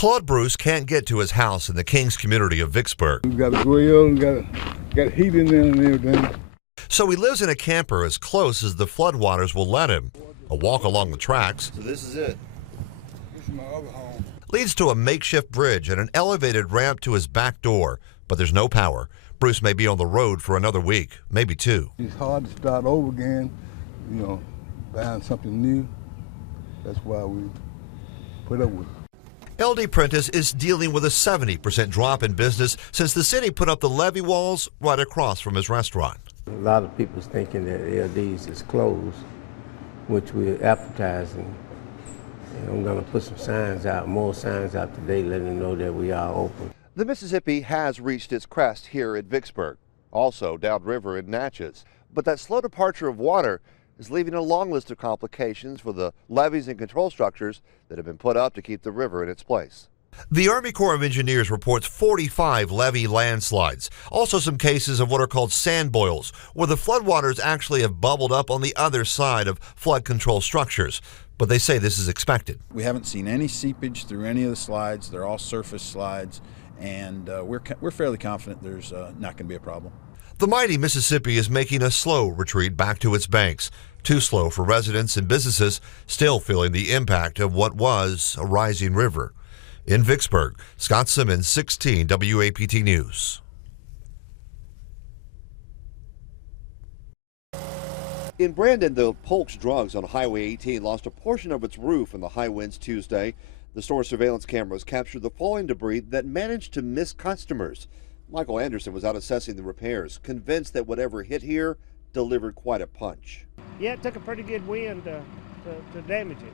Claude Bruce can't get to his house in the Kings community of Vicksburg. We got a grill and got heat in there and everything. So he lives in a camper as close as the floodwaters will let him. A walk along the tracks. So this is it. This is my other home. Leads to a makeshift bridge and an elevated ramp to his back door, but there's no power. Bruce may be on the road for another week, maybe two. It's hard to start over again, buying something new. That's why we put up with it. L.D. Prentice is dealing with a 70% drop in business since the city put up the levee walls right across from his restaurant. A lot of people's thinking that LD's is closed, which we're advertising. And I'm going to put some signs out, more signs out today, letting them know that we are open. The Mississippi has reached its crest here at Vicksburg, also downriver in Natchez. But that slow departure of water is leaving a long list of complications for the levees and control structures that have been put up to keep the river in its place. The Army Corps of Engineers reports 45 levee landslides, also some cases of what are called sand boils, where the floodwaters actually have bubbled up on the other side of flood control structures. But they say this is expected. We haven't seen any seepage through any of the slides. They're all surface slides, and we're fairly confident there's not going to be a problem. The mighty Mississippi is making a slow retreat back to its banks. Too slow for residents and businesses still feeling the impact of what was a rising river. In Vicksburg, Scott Simmons, 16 WAPT News. In Brandon, the Polk's Drugs on Highway 18 lost a portion of its roof in the high winds Tuesday. The store surveillance cameras captured the falling debris that managed to miss customers. Michael Anderson was out assessing the repairs, convinced that whatever hit here delivered quite a punch. Yeah, it took a pretty good wind to damage it.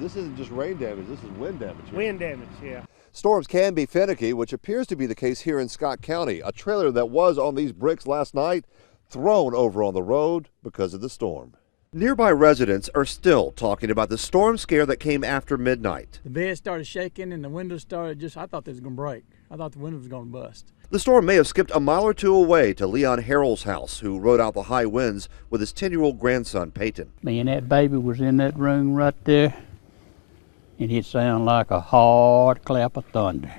This isn't just rain damage, this is wind damage. Wind damage, yeah. Storms can be finicky, which appears to be the case here in Scott County. A trailer that was on these bricks last night thrown over on the road because of the storm. Nearby residents are still talking about the storm scare that came after midnight. The bed started shaking and the windows started I thought they was going to break. I thought the window was going to bust. The storm may have skipped a mile or two away to Leon Harrell's house, who rode out the high winds with his 10-year-old grandson, Peyton. Me and that baby was in that room right there, and it sounded like a hard clap of thunder.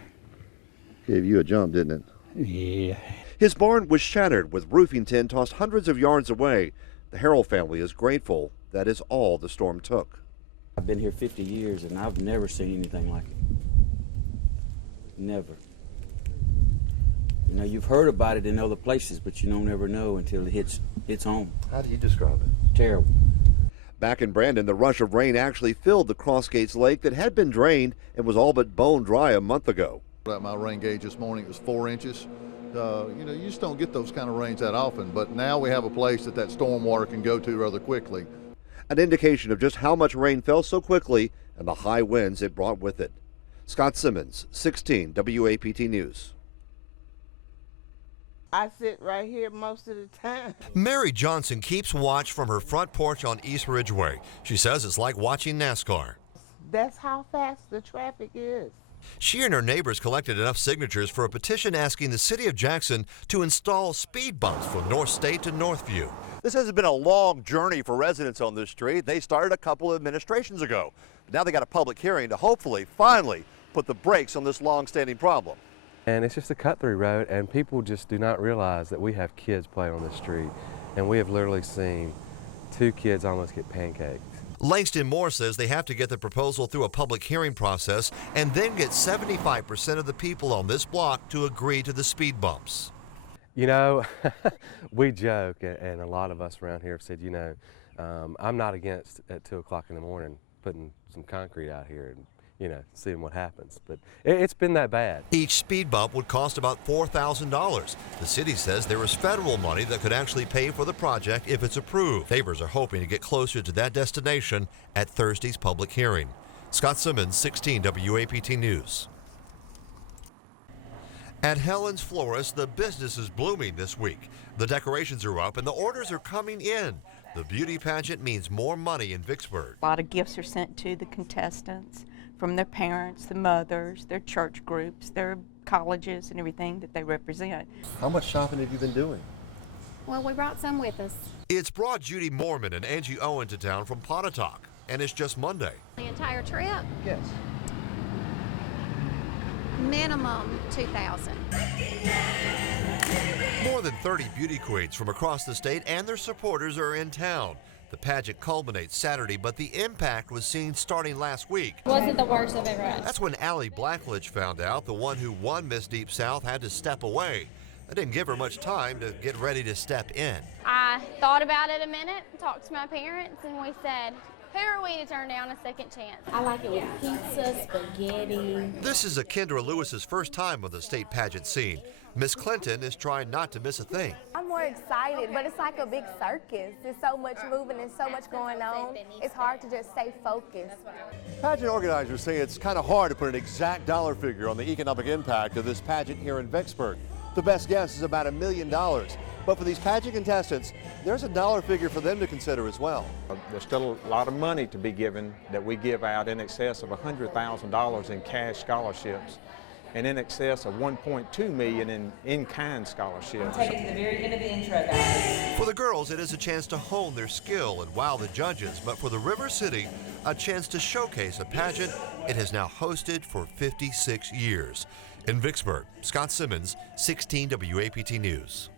Gave you a jump, didn't it? Yeah. His barn was shattered with roofing tin tossed hundreds of yards away. The Harrell family is grateful that is all the storm took. I've been here 50 years and I've never seen anything like it. Never. You know, you've heard about it in other places, but you don't ever know until it hits home. How do you describe it? Terrible. Back in Brandon, the rush of rain actually filled the Crossgates Lake that had been drained and was all but bone dry a month ago. At my rain gauge this morning, it was 4 inches. You just don't get those kind of rains that often, but now we have a place that storm water can go to rather quickly. An indication of just how much rain fell so quickly and the high winds it brought with it. Scott Simmons, 16 WAPT News. I sit right here most of the time. Mary Johnson keeps watch from her front porch on East Ridgeway. She says it's like watching NASCAR. That's how fast the traffic is. She and her neighbors collected enough signatures for a petition asking the city of Jackson to install speed bumps from North State to Northview. This has been a long journey for residents on this street. They started a couple of administrations ago. Now they got a public hearing to hopefully, finally, put the brakes on this long-standing problem. And it's just a cut-through road, and people just do not realize that we have kids playing on this street. And we have literally seen 2 kids almost get pancaked. Langston Moore says they have to get the proposal through a public hearing process and then get 75% of the people on this block to agree to the speed bumps. You know, we joke, and a lot of us around here have said, I'm not against at 2 o'clock in the morning putting some concrete out here and, seeing what happens. But it's been that bad. Each speed bump would cost about $4,000. The city says there is federal money that could actually pay for the project if it's approved. Neighbors are hoping to get closer to that destination at Thursday's public hearing. Scott Simmons, 16 WAPT News. At Helen's Florist, the business is blooming this week. The decorations are up and the orders are coming in. The beauty pageant means more money in Vicksburg. A lot of gifts are sent to the contestants from their parents, the mothers, their church groups, their colleges and everything that they represent. How much shopping have you been doing? Well, we brought some with us. It's brought Judy Mormon and Angie Owen to town from Pontotoc, and it's just Monday. The entire trip? Yes. minimum 2,000. More than 30 beauty queens from across the state and their supporters are in town. The pageant culminates Saturday, but the impact was seen starting last week. Wasn't the worst I've ever had. That's when Allie Blackledge found out the one who won Miss Deep South had to step away. That didn't give her much time to get ready to step in. I thought about it a minute, talked to my parents, and we said, who are we to turn down a second chance? I like it with pizza, spaghetti. This is Kendra Lewis's first time on the state pageant scene. Miss Clinton is trying not to miss a thing. I'm more excited, but it's like a big circus. There's so much moving and so much going on. It's hard to just stay focused. Pageant organizers say it's kind of hard to put an exact dollar figure on the economic impact of this pageant here in Vicksburg. The best guess is about $1 million. But for these pageant contestants, there's a dollar figure for them to consider as well. There's still a lot of money to be given that we give out, in excess of $100,000 in cash scholarships and in excess of $1.2 million in-kind scholarships. Take it to the very end of the intro, guys. For the girls, it is a chance to hone their skill and wow the judges. But for the River City, a chance to showcase a pageant it has now hosted for 56 years. In Vicksburg, Scott Simmons, 16 WAPT News.